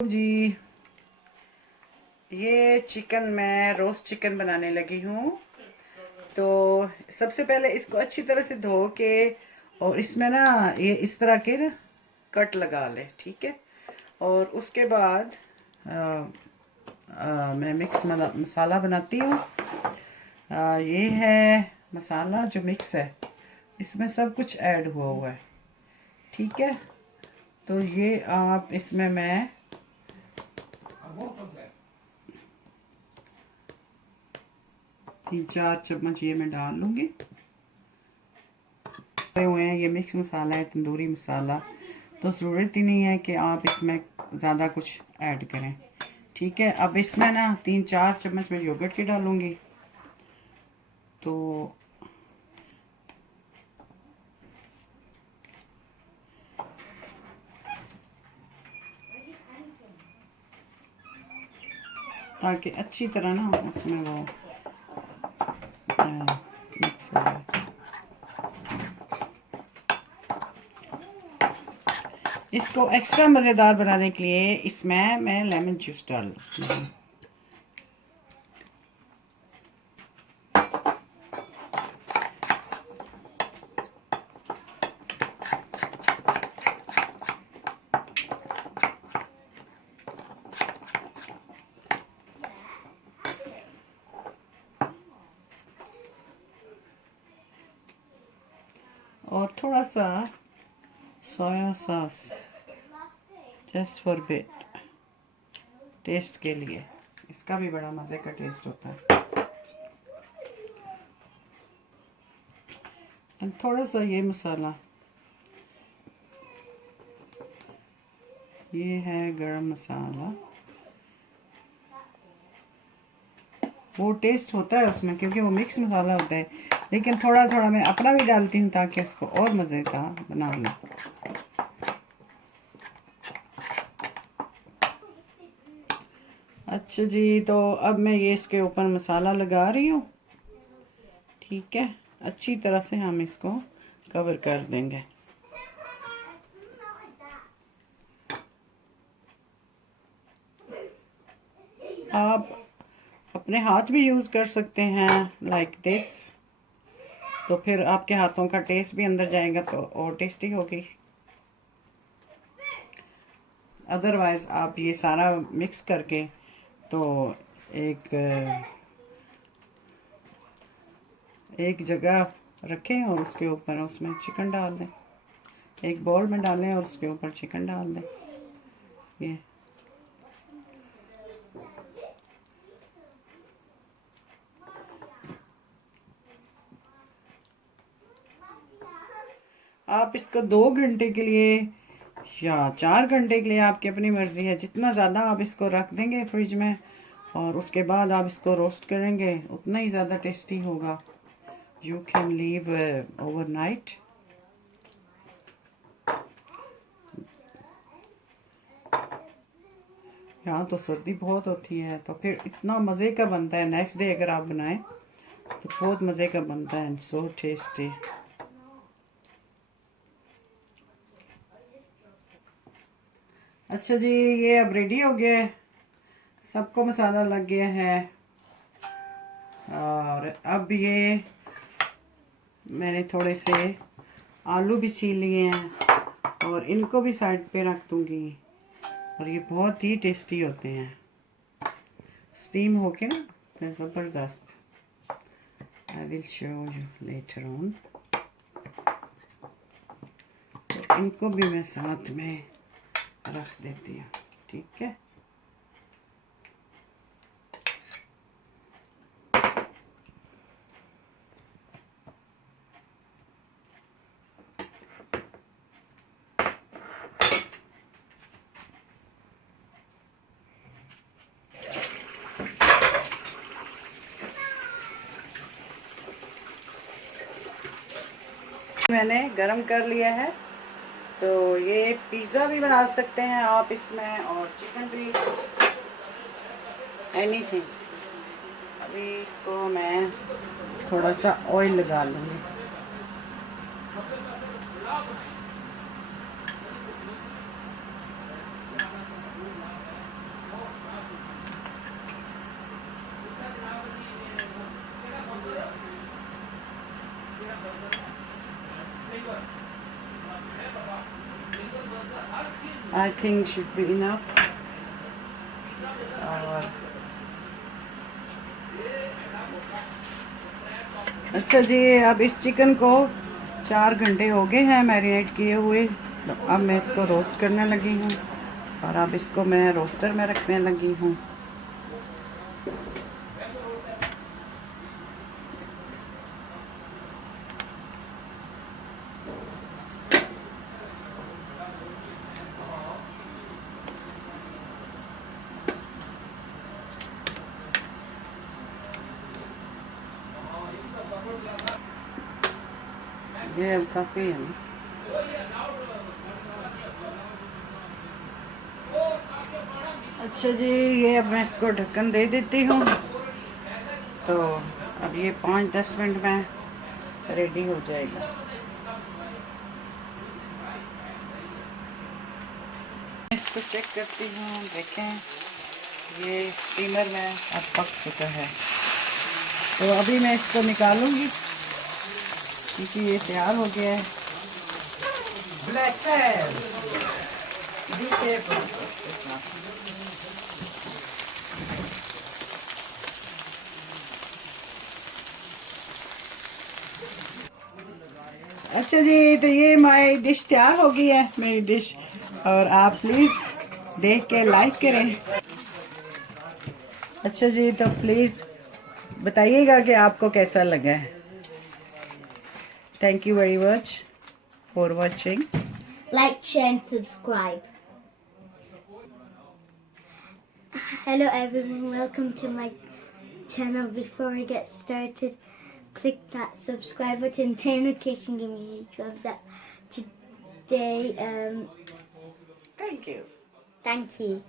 जी, ये चिकन मैं roast chicken बनाने लगी हूँ। तो सबसे पहले इसको अच्छी तरह से धो के और इसमें ना ये इस तरह के ना कट लगा ले, ठीक है। और उसके बाद मैं मिक्स मसाला बनाती हूँ। ये है मसाला जो मिक्स है, इसमें सब कुछ ऐड हुआ है, ठीक है। तो ये आप इसमें मैं 3-4 चम्मच ये मैं डाल लूँगी। हुए हैं ये मिक्स मसाला है, तंदूरी मसाला, तो ज़रूरत ही नहीं है कि आप इसमें ज़्यादा कुछ ऐड करें, ठीक है। अब इसमें ना 3-4 चम्मच मैं योगर्ट की डालूँगी। तो ताकि अच्छी तरह ना उसमें वो मिक्स हो जाए। इसको एक्स्ट्रा मज़ेदार बनाने के लिए इसमें मैं लेमन जूस डाल लूँ। और थोड़ा सा soya sauce just for bit, taste के लिए। इसका भी बड़ा मज़े का टेस्ट होता है। और थोड़ा सा ये मसाला, ये है गरम मसाला। वो टेस्ट होता है उसमें क्योंकि वो मिक्स मसाला होता है, लेकिन थोड़ा थोड़ा मैं अपना भी डालती हूँ ताकि इसको और मज़े का बना लूँ। अच्छा जी, तो अब मैं ये इसके ऊपर मसाला लगा रही हूँ, ठीक है। अच्छी तरह से हम इसको कवर कर देंगे। आप अपने हाथ भी यूज़ कर सकते हैं लाइक दिस, तो फिर आपके हाथों का टेस्ट भी अंदर जाएगा तो और टेस्टी होगी। अदरवाइज़ आप ये सारा मिक्स करके तो एक जगह रखें और उसके ऊपर उसमें चिकन डाल दें। एक बाउल में डालें और उसके ऊपर चिकन डाल दें। ये आप इसको 2 घंटे के लिए या 4 घंटे के लिए, आपकी अपनी मर्ज़ी है, जितना ज़्यादा आप इसको रख देंगे फ्रिज में और उसके बाद आप इसको रोस्ट करेंगे उतना ही ज़्यादा टेस्टी होगा। You can leave overnight. यहाँ तो सर्दी बहुत होती है तो फिर इतना मज़े का बनता है। नेक्स्ट डे अगर आप बनाएं तो बहुत मज़े का बनता है, सो टेस्टी। अच्छा जी, ये अब रेडी हो गया है, सबको मसाला लग गया है। और अब ये मैंने थोड़े से आलू भी छील लिए हैं और इनको भी साइड पे रख दूंगी। और ये बहुत ही टेस्टी होते हैं, स्टीम होके ना, ज़बरदस्त। I will show you later on. तो इनको भी मैं साथ में रख देती हूँ, ठीक है। मैंने गरम कर लिया है, तो ये पिज़्ज़ा भी बना सकते हैं आप इसमें, और चिकन भी, एनीथिंग। अभी इसको मैं थोड़ा सा ऑयल लगा लूँगी। Think should be enough. और अच्छा जी, अब इस चिकन को 4 घंटे हो गए हैं मैरिनेट किए हुए। तो अब मैं इसको रोस्ट करने लगी हूँ और अब इसको मैं रोस्टर में रखने लगी हूँ। ये अब काफ़ी है ना। अच्छा जी, ये अब मैं इसको ढक्कन दे देती हूँ। तो अब ये 5-10 मिनट में रेडी हो जाएगा। इसको चेक करती हूँ, देखें ये स्टीमर में अब पक चुका है। तो अभी मैं इसको निकालूंगी क्योंकि ये तैयार हो गया है। ब्लैक अच्छा जी, तो ये हमारी डिश तैयार हो गई है, मेरी डिश। और आप प्लीज़ देख के लाइक करें। अच्छा जी, तो प्लीज़ बताइएगा कि आपको कैसा लगा है। Thank you very much for watching. Like, share, and subscribe. Hello everyone, welcome to my channel. Before we get started, click that subscribe button, turn notification, give me a huge thumbs up. Today, Thank you. thank you.